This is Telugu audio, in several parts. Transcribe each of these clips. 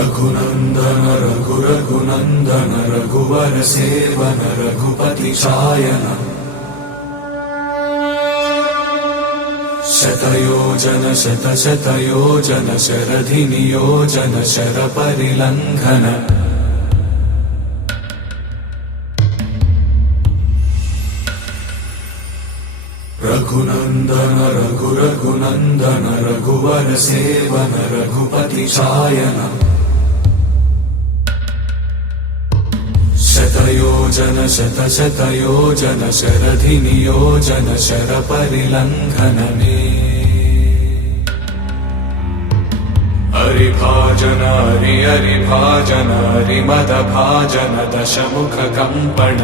रघुनन्दन रघुरघुनन्दन रघुवर सेवन रघुपति चायन शतयोजन शतशतयोजन शरधि नियोजन शरपरिलङ्घन रघुनन्दन रघुरघुनन्दन रघुवर सेवन रघुपति चायन शतयोजन शतशतयोजन शरधि नियोजन शरपरिलङ्घन हरिभाजन हरिभाजन हरिमदभाजन दशमुख कंपन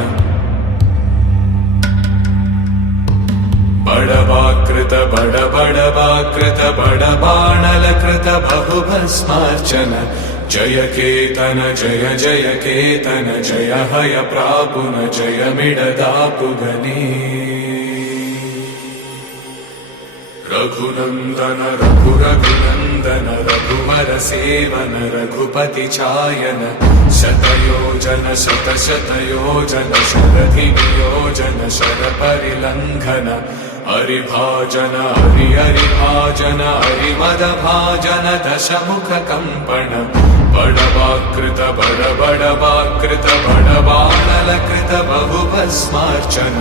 बड़वाकृत बड़वाकृत बड़बाणलकृत बहुभस्मार्चन जय केतन जय जय केतन जय हय प्रापुन जय मिडदापुगनी रघुनन्दन रघुरघुनन्दन रघुवर सेवन रघुपति चायन शतयोजन शतशतयोजन शरधि नियोजन शरपरिलङ्घन हरिभाजन हरिभाजन हरिमदभाजन दशमुख कंपन बड़वाकृत बड़वाकृत बड़बाणलकृत बहुभस्मार्चन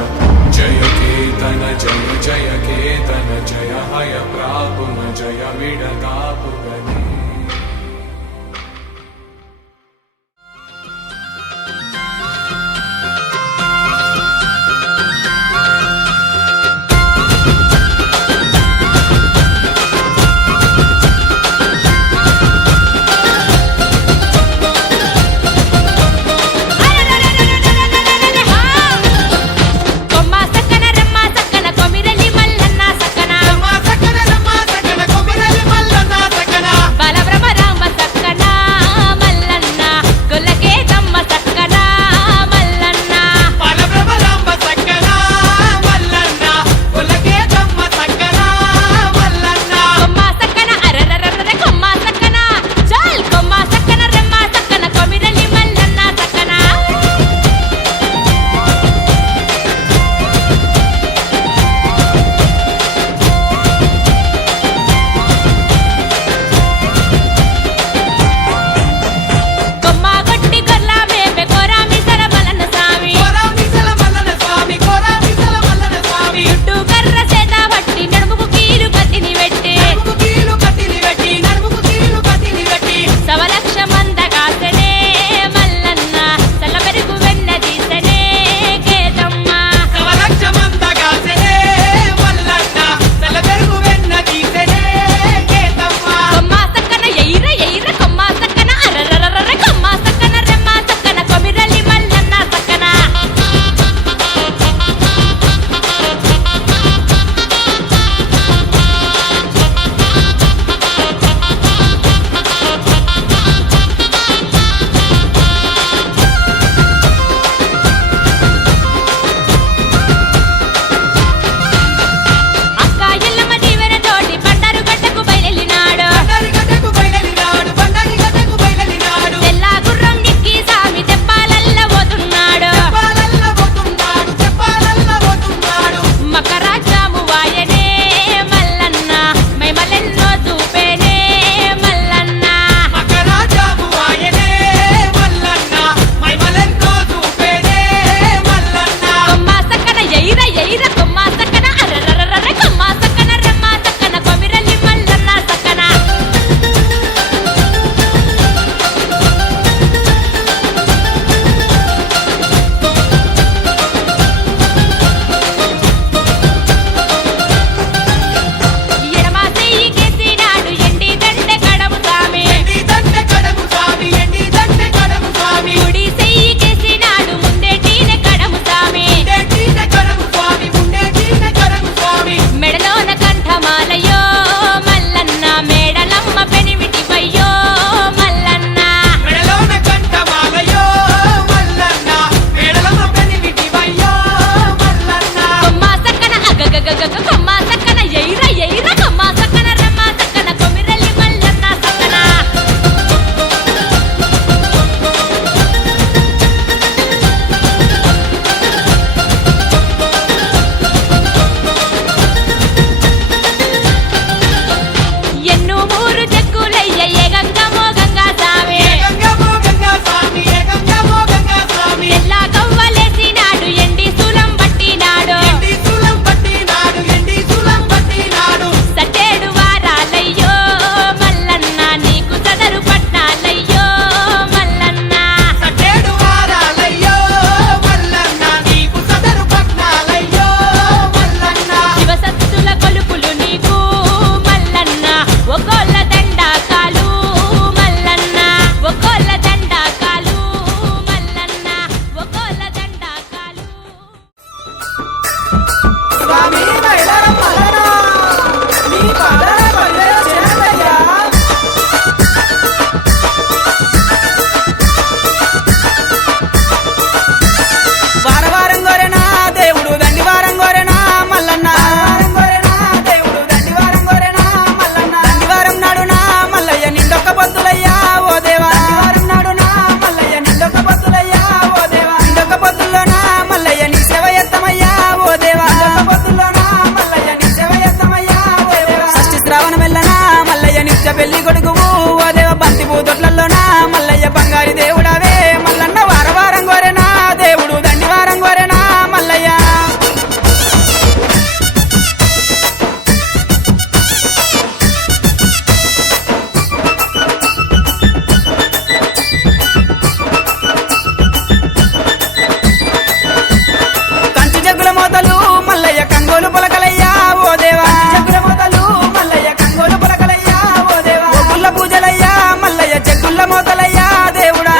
जय केतन जय जय केतन जय हय प्रापुन जय मिडदापुगनी కొమ్మ సక్కన రమ్మ సక్కన కొమిరలి పెళ్లి కొడుకువు ఓ దేవ బంతి పూతొట్లలోనా మల్లయ్య బంగారి దేవుడవే మల్లన్న వారవారం గోరెనా దేవుడు దండివారం గోరెనా మల్లయ్య కంచు జగ్గుల మోతలు మల్లయ్య కంగోలు పొలకలయ్యా ఓ దేవా జగ్గుల మోతలు మల్లయ్య కంగోలు పొలకలయ్యా ఓ దేవా ఒగ్గుల పూజలయ్యా మల్లయ్య జగ్గుల మోతలయ్యా దేవుడా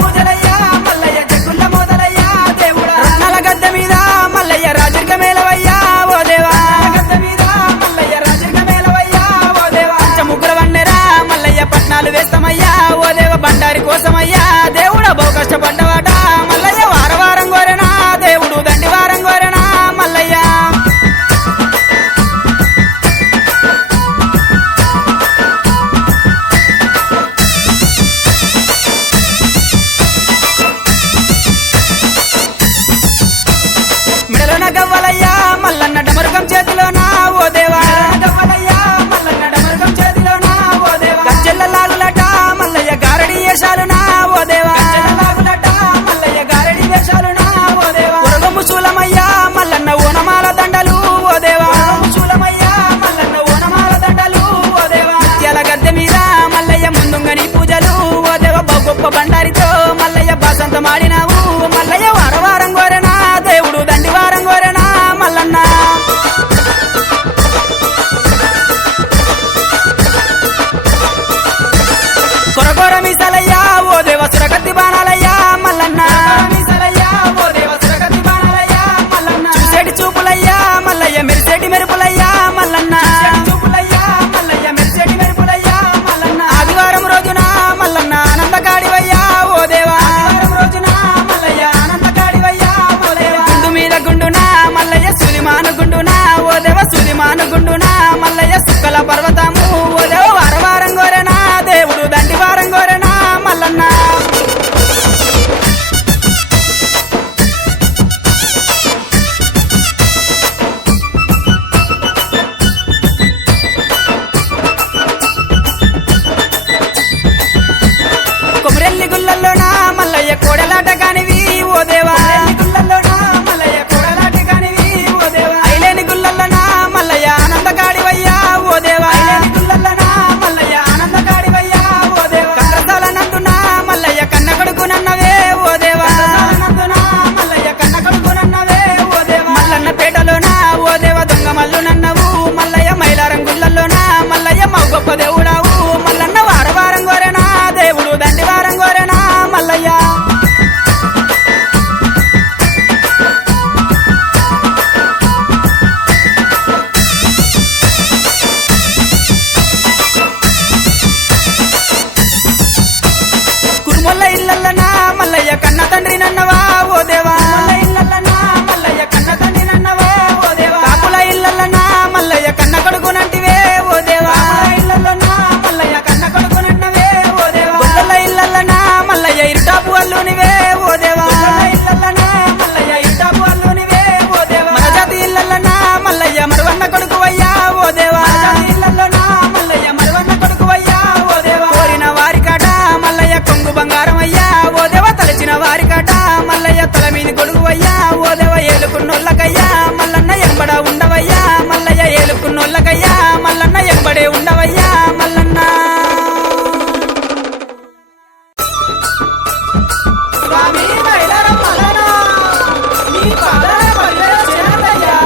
పూజలయ్యా మల్లయ్య జగ్గుల మోతలయ్యా దేవుడా రత్నాల గద్దె మీద మల్లయ్య రాజరిక మేలవయ్యా ఓ దేవా గద్దె మీద మల్లయ్య రాజరిక మేలవయ్యా ఓ దేవా ముగ్గుల వండెరా మల్లయ్య పట్నాలు వేస్తామయ్యా ఓ దేవ బండారి కోసమయ్యా దేవుడా బహు కష్టపడ్డవాట మల్లయ్య వారవారం గోరెనా దేవుడు దండివారం గోరెనా మల్లయ్య మెడలోన గవ్వలయ్యా మల్లన్న డమరుగం చేతిలోనా ఓ దేవా గవ్వలయ్యా మల్లన్న డమరుగం చేతిలోనా ఓ దేవా గజ్జెల్ల లాగులట మల్లయ్య గారడి వేషాలునా ఓ దేవా లాగులట మల్లయ్య గారడి వేషాలునా ఓ దేవా ఉరగము శూలమయ్యా మల్లన్న ఓనమాల దండలు ఓ దేవా శూలమయ్యా మల్లన్న ఓనమాల దండలు ఓ దేవా ముత్యాల గద్దె మీద మల్లయ్య ముందుంగని పూజలు ఓ దేవ బహు గొప్ప బండారితో మల్లయ్య బాసంతమాడినావు మల్లయ్య వారవారం గోరెనా దేవుడు దండివారం గోరెనా మల్లన్న కొరకొర మీసలయ్యా ఓ దేవ సురగతి బాణాలయ్యా మల్లన్న మీసలయ్యా ఓ దేవ సురగతి బాణాలయ్యా మల్లన్న చూసేటి చూపులయ్యా మల్లయ్య మెరిసేటి మెరుపులయ్యా మల్లన్న చూపులయ్యా మల్లయ్య మెరిసేటి మెరుపులయ్యా మల్లన్న ఆదివారం రోజున మల్లన్న ఆనందకాడివయ్యా ఓ దేవా ఆదివారం రోజున మల్లయ్య ఆనందకాడివయ్యా ఓ దేవా గుండు మీద గుండునా మల్లయ్య సులిమాను గుండునా ఓ దేవ సులిమాను గుండునా మల్లయ్య సుక్కల పర్వతము ఓ దేవ వారవారం గోరెనా దేవుడు దండివారం గోరెనా మల్లన్న కొమరెల్లి గుల్లల్లోనా మల్లయ్య కోడలాట కానివి ఓ దేవా గుల్లల్లోనా మల్లయ్య కోడలాట కానివి ఓ దేవా ఐలేని గుల్లల్లోనా మల్లయ్య ఆనందకాడివయ్యా ఓ దేవా ఐలేని గుల్లల్లోనా మల్లయ్య ఆనందకాడివయ్యా ఓ దేవా కండ్రసాల నందునా మల్లయ్య కన్న కొడుకునన్నవే ఓ దేవా నందునా మల్లయ్య కన్న కొడుకునన్నవే ఓ దేవా మల్లన్న పేటలోనా ఓ దేవ దొంగ మల్లునన్నవు మల్లయ్య మైలారం గుల్లల్లోనా మల్లయ్య మౌ గొప్ప దేవుడావు మల్లన్న వారవారం గోరెనా దేవుడు దండివారం గోరెనా మల్లయ్య కురుమొల్ల ఇల్లల్లనా మల్లయ్య కన్న తండ్రి నన్నవా ఓ దేవా ఇల్లల్లనా మల్లయ్య కన్న తండ్రి నన్నవా ఓ దేవా కాపుల ఇల్లల్లనా మల్లయ్య కన్న కొడుకునంటివే ఓ దేవా ఇల్లల్లనా మల్లయ్య కన్న కొడుకునన్నవే ఓ దేవా గొల్లల ఇల్లల్లనా మల్లయ్య ఇరుటాపు అల్లునివే ఓ దేవా ఇల్లల్లనా మల్లయ్య ఇరుటాపు అల్లునివే ఓ దేవా మరజాతి ఇల్లల్లనా మల్లయ్య మరువన్న కొడుకువయ్యా ఓ దేవా ఇల్లల్లనా మల్లయ్య మరువన్న కొడుకువయ్యా ఓ దేవా కోరిన వారికాట మల్లయ్య కొంగు బంగారం అయ్యా ఓ దేవ తలచిన వారికాట మల్లయ్య తల మీది కొడుకువయ్యా ఓ దేవ ఏలుకున్నోళ్ళకయ్యా మల్లన్న ఎంబడ ఉండవయ్యా మల్లయ్య ఏలుకున్నోళ్ళకయ్యా మల్లన్న ఎంబడే ఉండవయ్యా మల్లన్న స్వామి మైలారం మల్లన్న నీ పాదాల మల్లెల చేరదయ్యా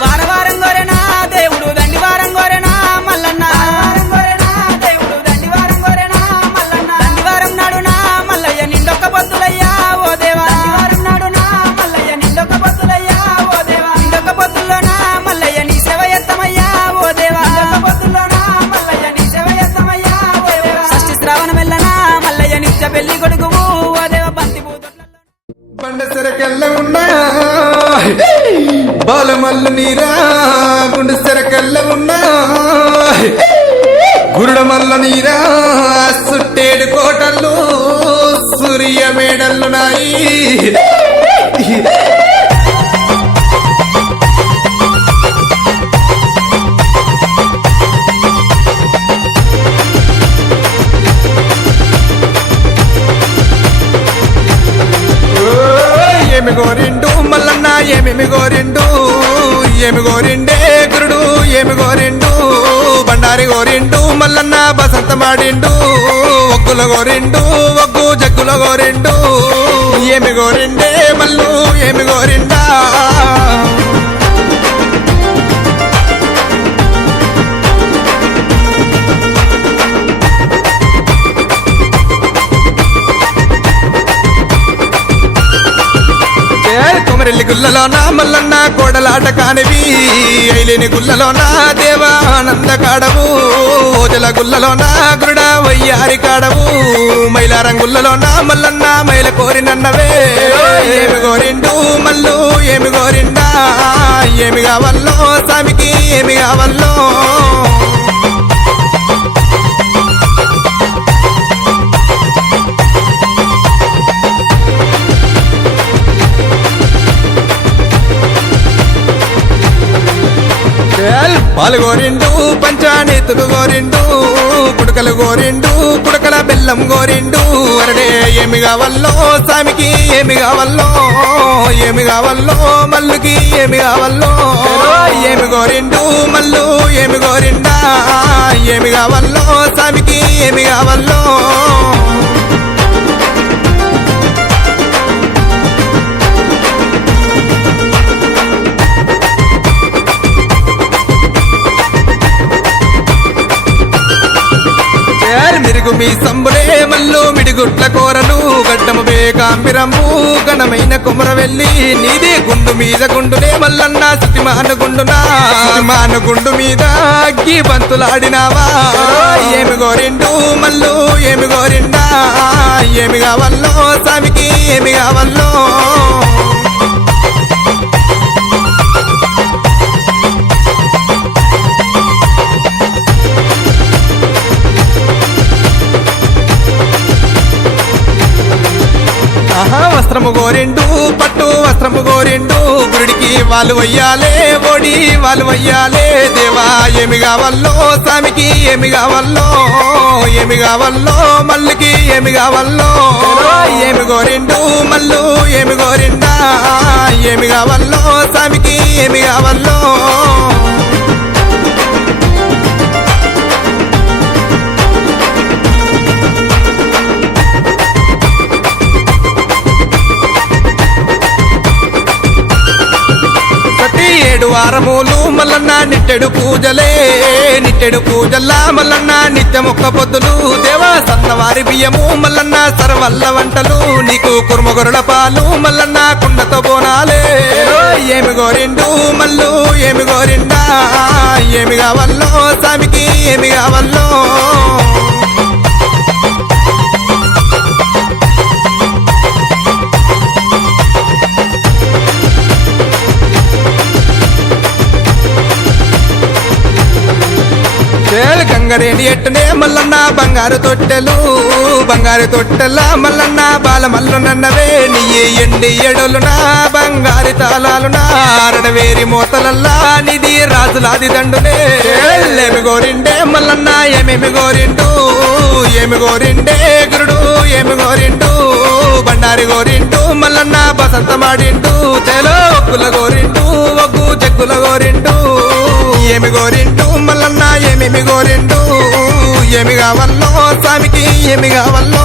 వారవారం గోరెనా దేవుడు దండివారం గోరెనా మల్లన్న వారవారం గోరెనా దేవుడు దండివారం గోరెనా మల్లన్న దండివారం నాడునా మల్లయ్య నిండొక్క పొద్దులయ్యా ఓ దేవా దండివారం నాడునా మల్లయ్య నిండొక్క పొద్దులయ్యా ఓ దేవా నిండొక్క పొద్దుల్లోనా మల్లయ్య నీ సేవ ఎత్తమయ్యా ఓ దేవా నిండొక్క పొద్దుల్లోనా మల్లయ్య నీ సేవ ఎత్తమయ్యా ఓ దేవా షష్ఠి శ్రావణం వెళ్ళనా మల్లయ్య నిత్య పెళ్లి కొడుకువు ఓ దేవ బంతి పూతొట్లలో బండసెరకల్ల ఉన్నా బాలమల్లు నీరా గుండు సెరకల్ల ఉన్నా గురుడమల్ల నీరా సుట్టేడు కోటలు సూర్య మేడల్లు నాయి ఏమి గోరిండు మల్లన్న ఏమేమి గోరిండు ఏమి గోరిండే గురుడు ఏమి గోరిండు బండారి గోరిండు మల్లన్న బసంతమాడిండు ఒగ్గుల గోరిండు ఒగ్గు జగ్గుల గోరిండు ఏమి గోరిండే మల్లు ఏమి గోరిండా కొమరెల్లి గుల్లలోనా మల్లన్న కోడలాట కానివి ఐలేని గుల్లలోనా దేవానంద కాడవు ఓజల గుల్లలోనా గురుడ వయ్యారి కాడవు మైలారం గుల్లలోనా మల్లన్న మైల కోరినన్నవే ఏమి గోరిండు మల్లు ఏమి గోరిండా ఏమి కావల్లో స్వామికి ఏమి కావల్లో పాలు గోరిండు పంచానీతులు గోరిండు కుడకలు గోరిండు కుడకల బెల్లం గోరిండు అరడే ఏమి కావల్లో స్వామికి ఏమి కావల్లో ఏమి కావల్లో మల్లుకి ఏమి కావల్లో ఏమి గోరిండు మల్లు ఏమి గోరిండా ఏమి కావల్లో స్వామికి ఏమి కావల్లో మిరుగు మీ సంబులే మల్లు మిడిగుట్ల కోరలు గడ్డము బేకాంబిరంబు గణమైన కుమరవెల్లి నీదే గుండు మీద గుండునే మల్లన్న సుతిమానుగుండునా మానుగుండు మీద అగ్గి బంతులాడినావా ఏమి గోరిండు మల్లు ఏమి గోరిండా ఏమి కావల్లో స్వామికి ఏమి కావల్లో వస్త్రము గోరిండు పట్టు వస్త్రము గోరిండు గుడికి వాళ్ళు వయ్యాలే ఓడి వాళ్ళు వయ్యాలే దేవా ఏమి కావల్లో స్వామికి ఏమి కావల్లో ఏమి కావల్లో మల్లుకి ఏమి కావల్లో ఏమి గోరిండు మల్లు ఏమి గోరిండా ఏమి కావల్లో స్వామికి ఏమి కావల్లో ఏడు వారములు మల్లన్న నిట్టెడు పూజలే నిట్టెడు పూజల్లా మల్లన్న నిత్యమొక్క పొద్దులు దేవా సన్నవారి బియ్యము మల్లన్న సర్వల్ల వంటలు నీకు కుర్మగొరల పాలు మల్లన్న కుండతో బోనాలే ఏమి గోరిండు మల్లు ఏమి గోరిండా ఏమి కావల్లో స్వామికి ఏమి కావల్లో గంగరేని ఎట్టునే మల్లన్న బంగారు తొట్టెల్లా మల్లన్న బాల మల్లునన్నవే నీ ఎండి ఎడలునా బంగారు తాళాలునా అరడవేరి మోతలల్లా నిధి రాజులాది దండునే ఏమి గోరిండే మల్లన్న ఏమేమి గోరిండు ఏమి గోరిండే గురుడు ఏమి గోరిండు బండారి గోరిండు మల్లన్న బసంతమాడిండు చేలో ఒగ్గుల గోరిండు ఒగ్గు జగ్గుల గోరిండు ఏమి గోరిండు మల్లన్న ఏమేమి గోరిండు ఏమి కావల్లో స్వామికి ఏమి కావల్లో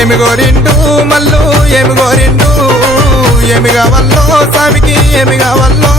ఏమి గోరిండు మల్లు ఏమి గోరిండు ఏమి కావల్లో స్వామికి ఏమి కావల్లో